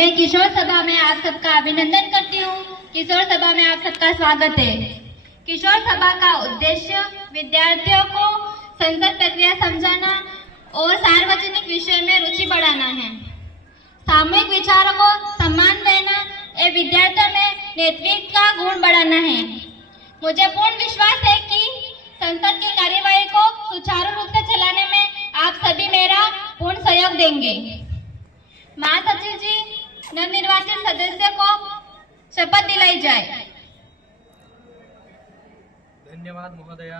मैं किशोर सभा में आप सबका अभिनंदन करती हूँ। किशोर सभा में आप सबका स्वागत है। किशोर सभा का उद्देश्य विद्यार्थियों को संसद प्रक्रिया समझाना और सार्वजनिक विषय में रुचि बढ़ाना है। सामूहिक विचारों को सम्मान देना एवं विद्यार्थियों में नेतृत्व का गुण बढ़ाना है। मुझे पूर्ण विश्वास है कि संसद की कार्यवाही को सुचारू रूप से चलाने में आप सभी मेरा पूर्ण सहयोग देंगे। महासचिव जी, नवनिर्वाचित सदस्य को शपथ दिलाई जाए। धन्यवाद महोदया।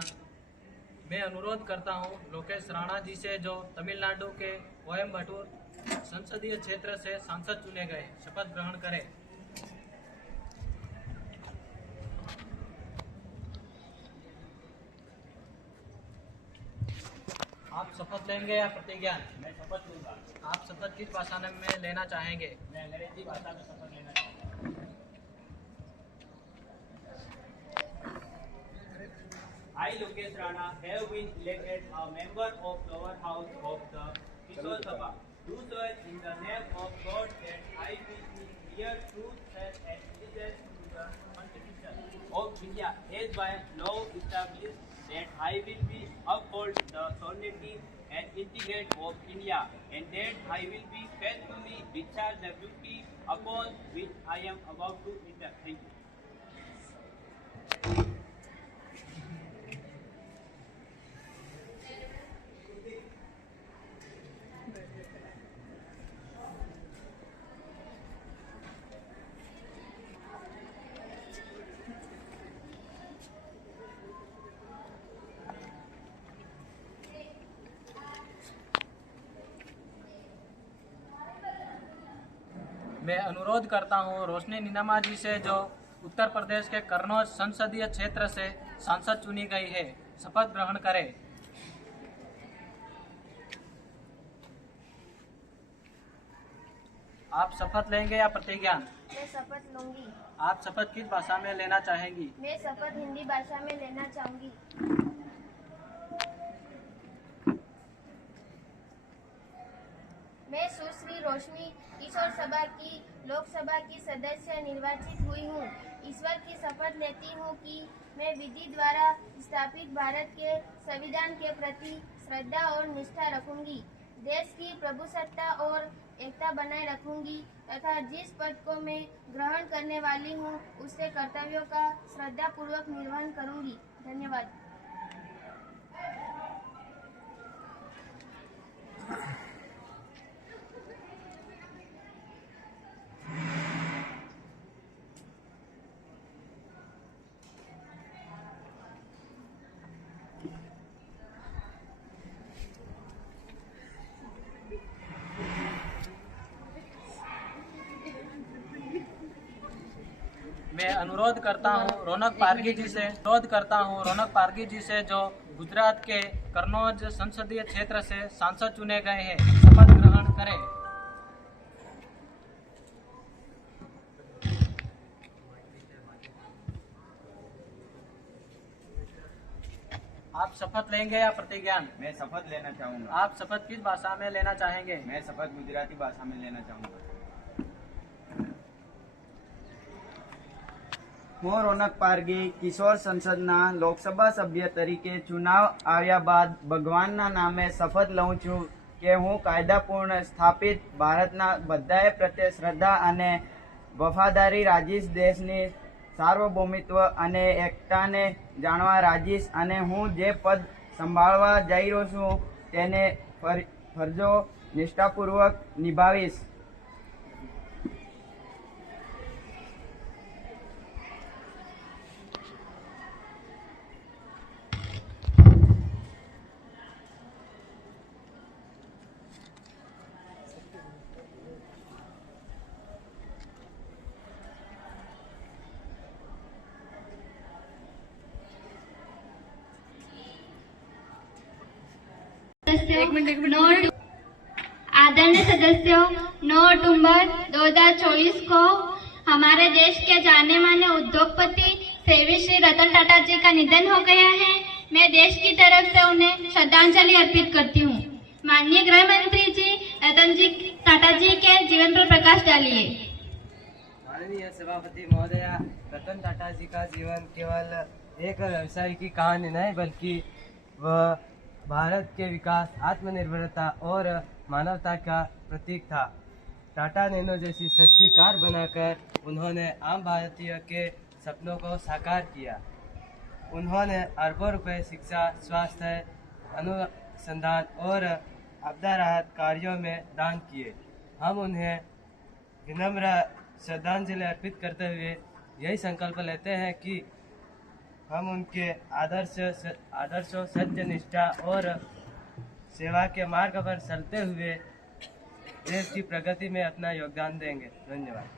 मैं अनुरोध करता हूं लोकेश राणा जी से, जो तमिलनाडु के कोयम्बटूर संसदीय क्षेत्र से सांसद चुने गए, शपथ ग्रहण करें। आप शपथ लेंगे या प्रतिज्ञा? मैं शपथ लूंगा। आप शपथ किस भाषा में लेना चाहेंगे? मैं अंग्रेजी भाषा में शपथ लेना चाहूँगा। I, Lokesh Rana, have been elected a member of lower house of the Kishore Sabha. Do swear in the name of God that I will bear true faith and allegiance to the Constitution of India as by law established, that I will be uphold the sovereignty and integrity of India, and that I will be faithfully discharge the duty upon which I am about to enter. Thank you. मैं अनुरोध करता हूं रोशनी नीनामा जी से, जो उत्तर प्रदेश के कन्नौज संसदीय क्षेत्र से सांसद चुनी गई है, शपथ ग्रहण करें। आप शपथ लेंगे या प्रतिज्ञा? मैं शपथ लूंगी। आप शपथ किस भाषा में लेना चाहेंगी? मैं शपथ हिंदी भाषा में लेना चाहूंगी। मैं सुश्री रोशनी किशोर सभा की लोकसभा की सदस्य निर्वाचित हुई हूँ। ईश्वर की शपथ लेती हूँ कि मैं विधि द्वारा स्थापित भारत के संविधान के प्रति श्रद्धा और निष्ठा रखूंगी, देश की प्रभुसत्ता और एकता बनाए रखूंगी तथा जिस पद को मैं ग्रहण करने वाली हूँ उससे कर्तव्यों का श्रद्धापूर्वक निर्वहन करूंगी। धन्यवाद। मैं अनुरोध करता हूं रौनक पारगी जी से, जो गुजरात के कन्नौज संसदीय क्षेत्र से सांसद चुने गए हैं, शपथ ग्रहण करें। आप शपथ लेंगे या प्रतिज्ञा? मैं शपथ लेना चाहूँगा। आप शपथ किस भाषा में लेना चाहेंगे? मैं शपथ गुजराती भाषा में लेना चाहूँगा। હું રોનક પારગી કિશોર સંસદના લોકસભા સભ્ય તરીકે ચુનાવ આવ્યા બાદ ભગવાનના નામે શપથ લઉં છું કે હું કાયદાપૂર્ણ સ્થાપિત ભારતના બધાએ પ્રત્યે શ્રદ્ધા અને વફાદારી રાખીશ, દેશની સાર્વભૌમિત્વ અને એકતાને જાણવા રાખીશ અને હું જે પદ સંભાળવા જઈ રહ્યો છું તેને ફરજો નિષ્ઠાપૂર્વક નિભાવીશ। आदरणीय सदस्यों, 9 अक्टूबर 2024 को हमारे देश के जाने माने उद्योगपति सेवी श्री रतन टाटा जी का निधन हो गया है। मैं देश की तरफ से उन्हें श्रद्धांजलि अर्पित करती हूँ। माननीय गृह मंत्री जी रतन जी टाटा जी के जीवन पर प्रकाश डालिए। माननीय सभापति महोदया, रतन टाटा जी का जीवन केवल एक व्यवसाय की कहानी नहीं बल्कि वह भारत के विकास, आत्मनिर्भरता और मानवता का प्रतीक था। टाटा नैनो जैसी सस्ती कार बनाकर उन्होंने आम भारतीय के सपनों को साकार किया। उन्होंने अरबों रुपए शिक्षा, स्वास्थ्य, अनुसंधान और आपदा राहत कार्यों में दान किए। हम उन्हें विनम्र श्रद्धांजलि अर्पित करते हुए यही संकल्प लेते हैं कि हम उनके आदर्शों, सत्य, निष्ठा और सेवा के मार्ग पर चलते हुए देश की प्रगति में अपना योगदान देंगे। धन्यवाद।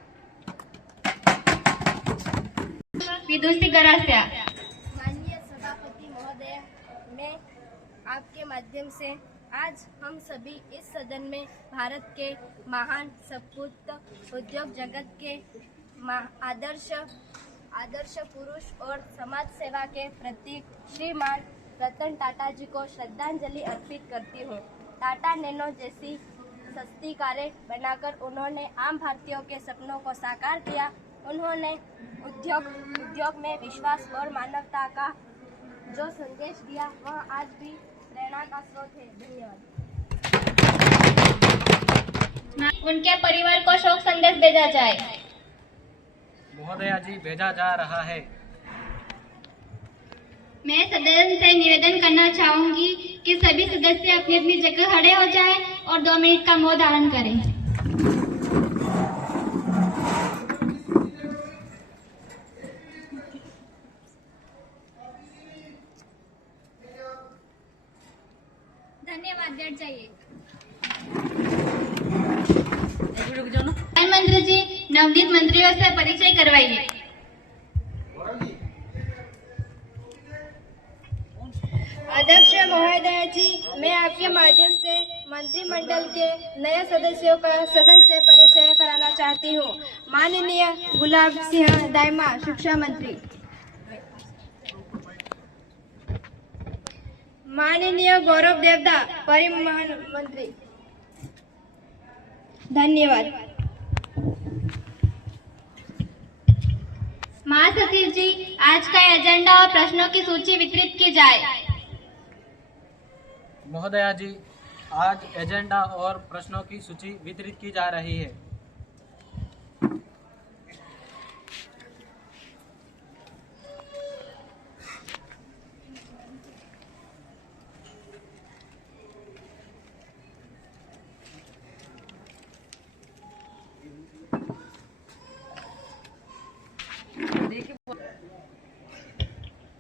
विदुषी गरासिया। माननीय सभापति महोदय, मैं आपके माध्यम से आज हम सभी इस सदन में भारत के महान सपूत उद्योग जगत के आदर्श पुरुष और समाज सेवा के प्रतीक श्रीमान रतन टाटा जी को श्रद्धांजलि अर्पित करती हूँ। टाटा नैनो जैसी सस्ती कारें बनाकर उन्होंने आम भारतीयों के सपनों को साकार किया। उन्होंने उद्योग में विश्वास और मानवता का जो संदेश दिया वह आज भी प्रेरणा का स्रोत है। धन्यवाद। उनके परिवार को शोक संदेश भेजा जाए। महोदया जी, भेजा जा रहा है। मैं सदन से निवेदन करना चाहूंगी कि सभी सदस्य अपनी अपनी जगह खड़े हो जाएं और 2 मिनट का मौन धारण करें। धन्यवाद। बैठ जाइए। प्रधानमंत्री जी, नवनीत मंत्रियों से परिचय करवाइए। अध्यक्ष महोदय जी, मैं आपके माध्यम से मंत्रिमंडल के नए सदस्यों का सदन से परिचय कराना चाहती हूँ। माननीय गुलाब सिंह दाइमा, शिक्षा मंत्री। माननीय गौरव देवदा, परिवहन मंत्री। धन्यवाद। महासचिव जी, आज का एजेंडा और प्रश्नों की सूची वितरित की जाए। महोदया जी, आज एजेंडा और प्रश्नों की सूची वितरित की जा रही है।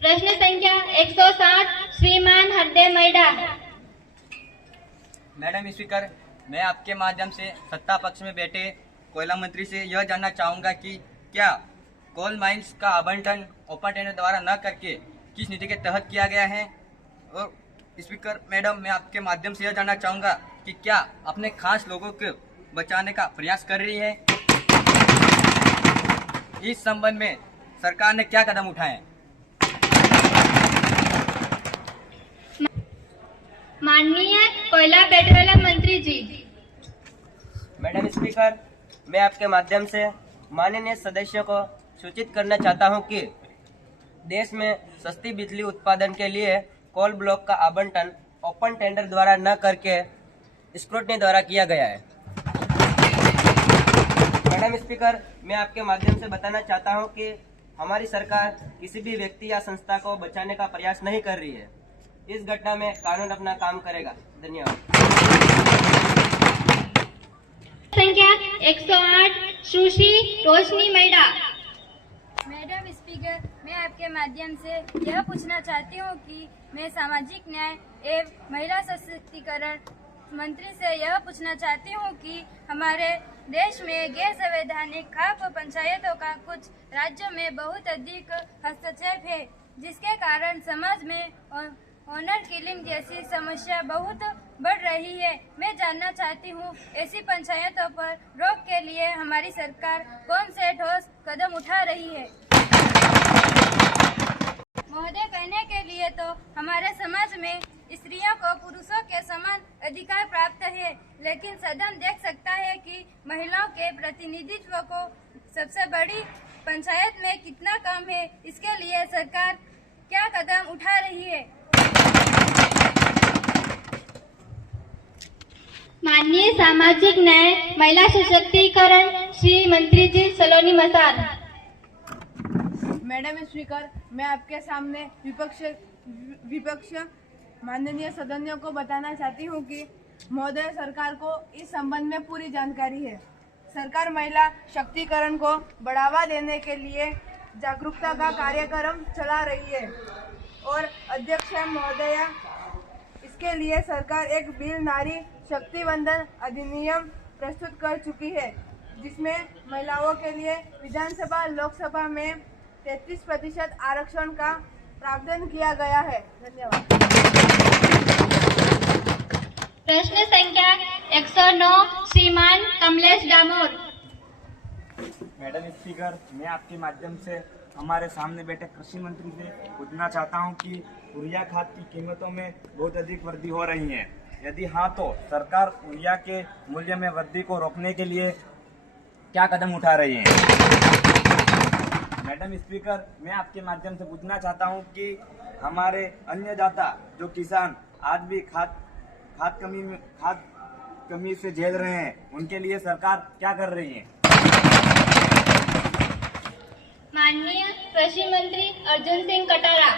प्रश्न संख्या 160, श्रीमान हरदे मैडा। मैडम स्पीकर, मैं आपके माध्यम से सत्ता पक्ष में बैठे कोयला मंत्री से यह जानना चाहूँगा कि क्या कोल माइंस का आवंटन ओपन टेंडर द्वारा न करके किस नीति के तहत किया गया है। और स्पीकर मैडम, मैं आपके माध्यम से यह जानना चाहूँगा कि क्या अपने खास लोगों को बचाने का प्रयास कर रही है। इस संबंध में सरकार ने क्या कदम उठाए। माननीय कोयला पेट्रोलियम मंत्री जी। मैडम स्पीकर, मैं आपके माध्यम से माननीय सदस्यों को सूचित करना चाहता हूं कि देश में सस्ती बिजली उत्पादन के लिए कोल ब्लॉक का आवंटन ओपन टेंडर द्वारा न करके स्क्रूटनी द्वारा किया गया है। मैडम स्पीकर, मैं आपके माध्यम से बताना चाहता हूं कि हमारी सरकार किसी भी व्यक्ति या संस्था को बचाने का प्रयास नहीं कर रही है। इस घटना में कानून अपना काम करेगा। धन्यवाद। संख्या 108, सुश्री रोशनी मैडा। मैडम स्पीकर, मैं आपके माध्यम से यह पूछना चाहती हूँ कि मैं सामाजिक न्याय एवं महिला सशक्तिकरण मंत्री से यह पूछना चाहती हूँ कि हमारे देश में गैर संवैधानिक खाप पंचायतों का कुछ राज्यों में बहुत अधिक हस्तक्षेप है, जिसके कारण समाज में ऑनर किलिंग जैसी समस्या बहुत बढ़ रही है। मैं जानना चाहती हूँ ऐसी पंचायतों पर रोक के लिए हमारी सरकार कौन से ठोस कदम उठा रही है। महोदय कहने के लिए तो हमारे समाज में स्त्रियों को पुरुषों के समान अधिकार प्राप्त है, लेकिन सदन देख सकता है कि महिलाओं के प्रतिनिधित्व को सबसे बड़ी पंचायत में कितना कम है। इसके लिए सरकार क्या कदम उठा रही है? माननीय सामाजिक न्याय महिला सशक्तिकरण श्री मंत्री जी सलोनी मसार। मैडम स्पीकर, मैं आपके सामने विपक्ष माननीय सदस्यों को बताना चाहती हूँ कि महोदय सरकार को इस संबंध में पूरी जानकारी है। सरकार महिला शक्तिकरण को बढ़ावा देने के लिए जागरूकता का कार्यक्रम चला रही है और अध्यक्ष महोदया, इसके लिए सरकार एक बिल नारी शक्ति वंदन अधिनियम प्रस्तुत कर चुकी है, जिसमें महिलाओं के लिए विधानसभा लोकसभा में 33% आरक्षण का प्रावधान किया गया है। धन्यवाद। प्रश्न संख्या 109 श्रीमान कमलेश डामोर। मैडम स्पीकर, मैं आपके माध्यम से हमारे सामने बैठे कृषि मंत्री से पूछना चाहता हूं कि यूरिया खाद की कीमतों में बहुत अधिक वृद्धि हो रही है। यदि हाँ, तो सरकार यूरिया के मूल्य में वृद्धि को रोकने के लिए क्या कदम उठा रही है? मैडम स्पीकर, मैं आपके माध्यम से पूछना चाहता हूं कि हमारे अन्नदाता जो किसान आज भी खाद कमी से झेल रहे हैं, उनके लिए सरकार क्या कर रही है? माननीय कृषि मंत्री अर्जुन सिंह कटारा।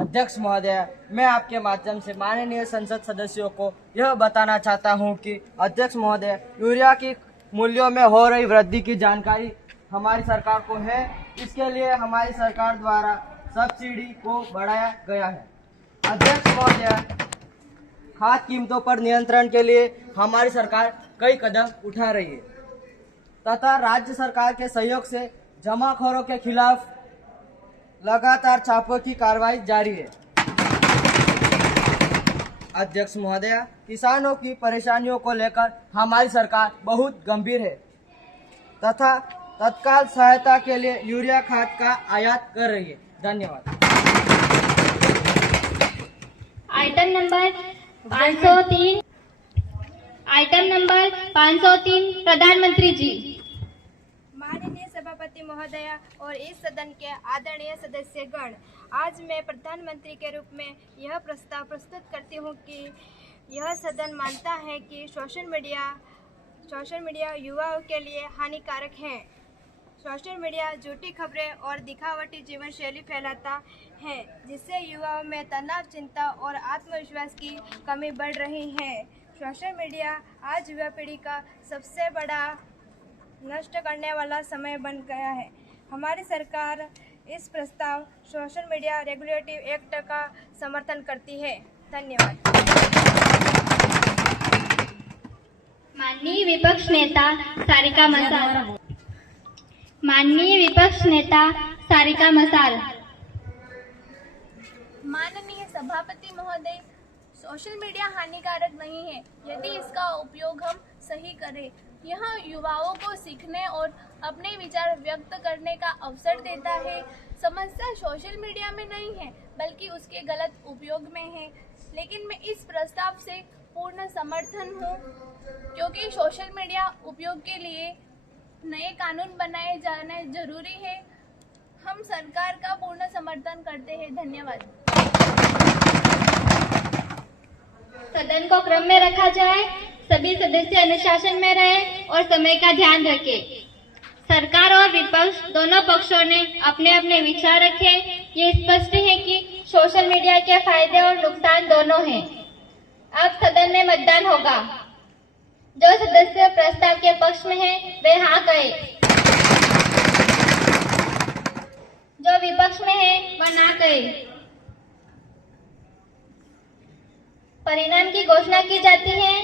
अध्यक्ष महोदय, मैं आपके माध्यम से माननीय संसद सदस्यों को यह बताना चाहता हूं कि अध्यक्ष महोदय, यूरिया की मूल्यों में हो रही वृद्धि की जानकारी हमारी सरकार को है। इसके लिए हमारी सरकार द्वारा सब्सिडी को बढ़ाया गया है। अध्यक्ष महोदय, खाद कीमतों पर नियंत्रण के लिए हमारी सरकार कई कदम उठा रही है तथा राज्य सरकार के सहयोग से जमाखोरों के खिलाफ लगातार छापों की कार्रवाई जारी है। अध्यक्ष महोदय, किसानों की परेशानियों को लेकर हमारी सरकार बहुत गंभीर है तथा तत्काल सहायता के लिए यूरिया खाद का आयात कर रही है। धन्यवाद। आइटम नंबर 503 प्रधानमंत्री जी। माननीय सभापति महोदया और इस सदन के आदरणीय सदस्यगण, आज मैं प्रधानमंत्री के रूप में यह प्रस्ताव प्रस्तुत करती हूँ कि यह सदन मानता है कि सोशल मीडिया युवाओं के लिए हानिकारक है। सोशल मीडिया झूठी खबरें और दिखावटी जीवन शैली फैलाता है, जिससे युवाओं में तनाव, चिंता और आत्मविश्वास की कमी बढ़ रही है। सोशल मीडिया आज युवा पीढ़ी का सबसे बड़ा नष्ट करने वाला समय बन गया है। हमारी सरकार इस प्रस्ताव सोशल मीडिया रेगुलेटिव एक्ट का समर्थन करती है। धन्यवाद। माननीय विपक्ष नेता सारिका मसार। माननीय विपक्ष नेता सारिका मसार। माननीय सभापति महोदय, सोशल मीडिया हानिकारक नहीं है यदि इसका उपयोग हम सही करें। यह युवाओं को सीखने और अपने विचार व्यक्त करने का अवसर देता है। समस्या सोशल मीडिया में नहीं है, बल्कि उसके गलत उपयोग में है। लेकिन मैं इस प्रस्ताव से पूर्ण समर्थन हूँ, क्योंकि सोशल मीडिया उपयोग के लिए नए कानून बनाए जाने जरूरी है। हम सरकार का पूर्ण समर्थन करते हैं। धन्यवाद। सदन को क्रम में रखा जाए, सभी सदस्य अनुशासन में रहें और समय का ध्यान रखें। सरकार और विपक्ष दोनों पक्षों ने अपने अपने विचार रखे। ये स्पष्ट है कि सोशल मीडिया के फायदे और नुकसान दोनों हैं। अब सदन में मतदान होगा। जो सदस्य प्रस्ताव के पक्ष में हैं, वे हाँ कहें। जो विपक्ष में है, वह ना कहें। परिणाम की घोषणा की जाती है।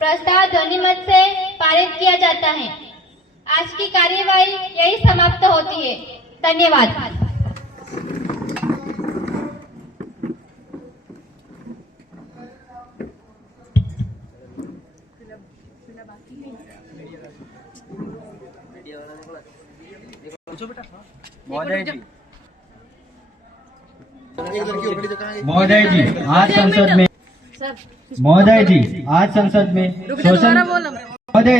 प्रस्ताव ध्वनिमत से पारित किया जाता है। आज की कार्यवाही यही समाप्त होती है। धन्यवाद। महोदय जी, महोदय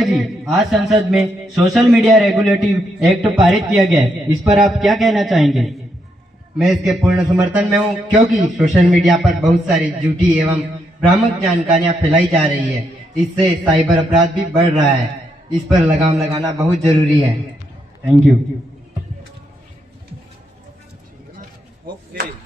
जी, आज संसद में सोशल मीडिया रेगुलेटिव एक्ट पारित किया गया है। इस पर आप क्या कहना चाहेंगे? मैं इसके पूर्ण समर्थन में हूँ, क्योंकि सोशल मीडिया पर बहुत सारी झूठी एवं भ्रामक जानकारियाँ फैलाई जा रही है। इससे साइबर अपराध भी बढ़ रहा है। इस पर लगाम लगाना बहुत जरूरी है। Thank you.